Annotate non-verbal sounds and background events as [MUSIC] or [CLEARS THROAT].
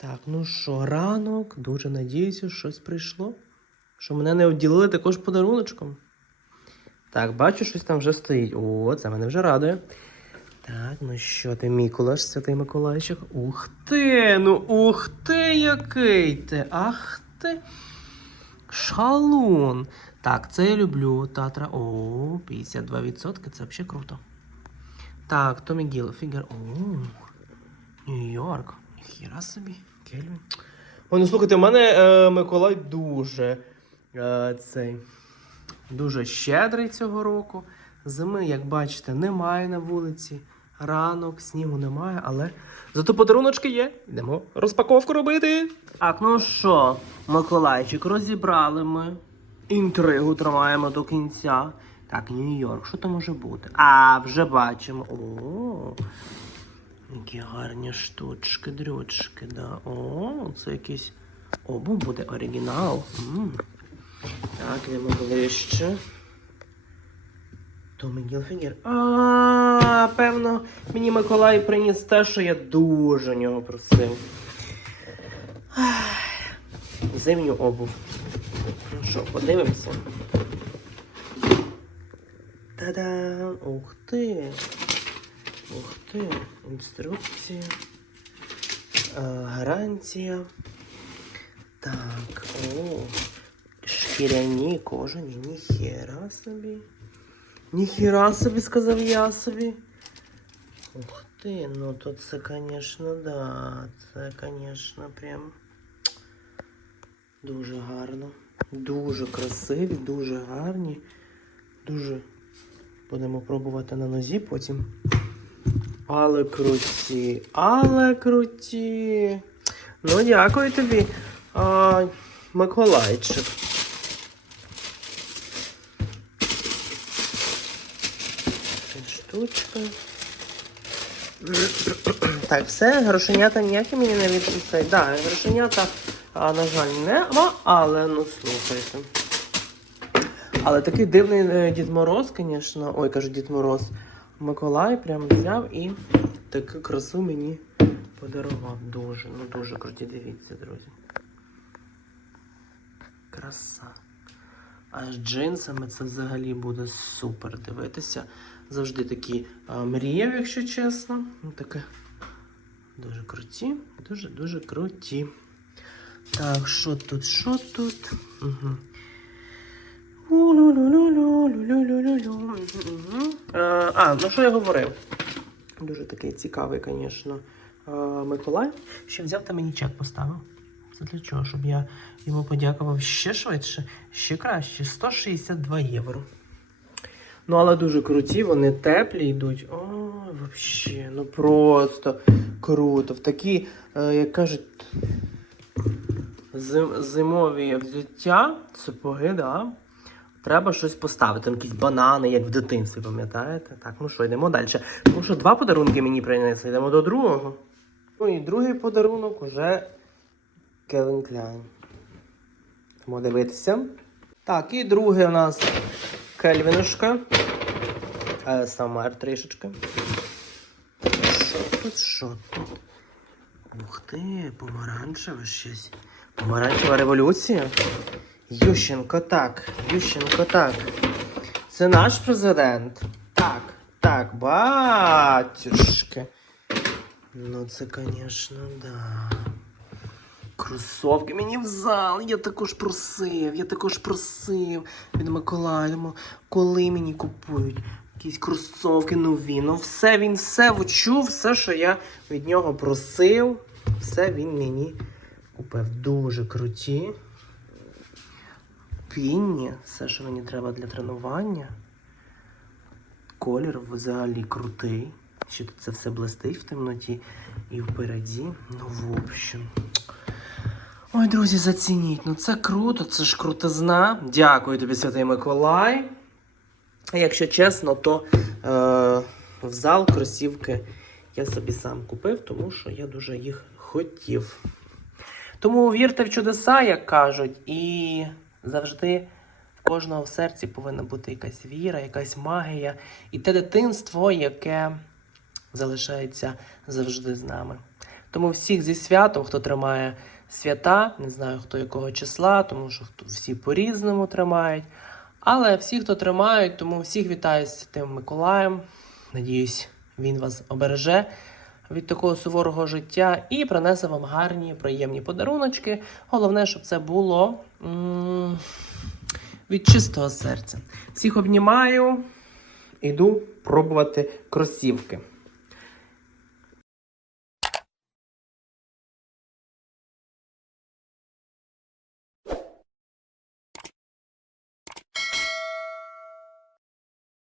Так, ну що, ранок, дуже надіюся, щось прийшло. Що мене не обділили також подаруночком. Так, бачу, щось там вже стоїть. О, це мене вже радує. Так, ну що ти, Міколаш, святий Миколайчик? Ух ти! Ну ух ти, який ти! Ах ти! Шалун! Так, це я люблю. Татра. О, 52%, це взагалі круто. Так, Томі Гіл, Фігер. О, Нью-Йорк. Хіра собі, Кельвін. О, ну слухайте, у мене е, Миколай дуже е, цей. Дуже щедрий цього року. Зими, як бачите, немає на вулиці. Ранок, снігу немає, але зато подаруночки є. Йдемо розпаковку робити. Так, ну що, Миколайчик, розібрали ми. Інтригу тримаємо до кінця. Так, Нью-Йорк, що там може бути? А, вже бачимо. О, які гарні штучки, дрючки, да. О, це якийсь обув буде оригінал. М. Так, йдемо ближче. Томі Гілфінгер. А, певно, мені Миколай приніс те, що я дуже нього просив. Зимню обув. Ну що, подивимося. Та-дам! Ух ти! Ух ти! Інструкція. Гарантія. Так, о. Шкіряні кожані, ніхера собі. Ніхера собі, сказав я собі. Ух ти, ну то це, конечно, да. Це, конечно, прям дуже гарно. Дуже красиві, дуже гарні. Дуже будемо пробувати на нозі потім. Але круті, але круті. Ну, дякую тобі, а, Миколайчик. Штучка. [CLEARS THROAT] Так, все, грошенята ніякі мені не відписають. Так, да, грошенята, а, на жаль, нема, але ну слухайте. Але такий дивний е, Дід Мороз, звісно. Ой, кажу, Дід Мороз. Миколай прям взяв і таку красу мені подарував. Дуже, ну дуже круті, дивіться, друзі. Краса. А з джинсами це взагалі буде супер дивитися. Завжди такі мріяв, якщо чесно. Ну, таке дуже круті, дуже-дуже круті. Так, що тут, що тут? Угу. Е, а, ну що я говорив? Дуже такий цікавий, звісно, е, Миколай. Ще взяв та мені чек поставив. Це для чого? Щоб я йому подякував ще швидше, ще краще. 162 євро. Ну, але дуже круті, вони теплі йдуть. Ой, взагалі, ну просто круто. В такі, е, як кажуть, зимові взуття, сапоги, да? Треба щось поставити. Якісь банани, як в дитинстві, пам'ятаєте? Так, ну що, йдемо далі. Тому що два подарунки мені принесли, йдемо до другого. Ну і другий подарунок уже Кевін Кляйн. Йдемо дивитися. Так, і другий у нас Кельвінушка. Е, Самар трішечки. Що тут, що тут? Ух ти, помаранчеве щось. Помаранчева революція. Ющенко так, Ющенко так. Це наш президент. Так, так, батюшки. Ну, це, звісно, да. Кросовки мені в зал. Я також просив, я також просив від Миколая. Коли мені купують якісь кросовки нові. Ну все, він все почув, все, що я від нього просив, все він мені купив. Дуже круті. Пінні, все, що мені треба для тренування. Колір взагалі крутий. Ще тут це все блистить в темноті і впереді. Ну, в общем. Ой, друзі, зацініть. Ну це круто, це ж крутизна. Дякую тобі, Святий Миколай. Якщо чесно, то е, в зал кросівки я собі сам купив, тому що я дуже їх хотів. Тому вірте в чудеса, як кажуть, і завжди в кожного в серці повинна бути якась віра, якась магія і те дитинство, яке залишається завжди з нами. Тому всіх зі святом, хто тримає свята, не знаю хто якого числа, тому що всі по-різному тримають. Але всі, хто тримають, тому всіх вітаю з Святим Миколаєм. Надіюсь, він вас обереже від такого суворого життя і принесе вам гарні, приємні подаруночки. Головне, щоб це було від чистого серця. Всіх обнімаю, іду пробувати кросівки.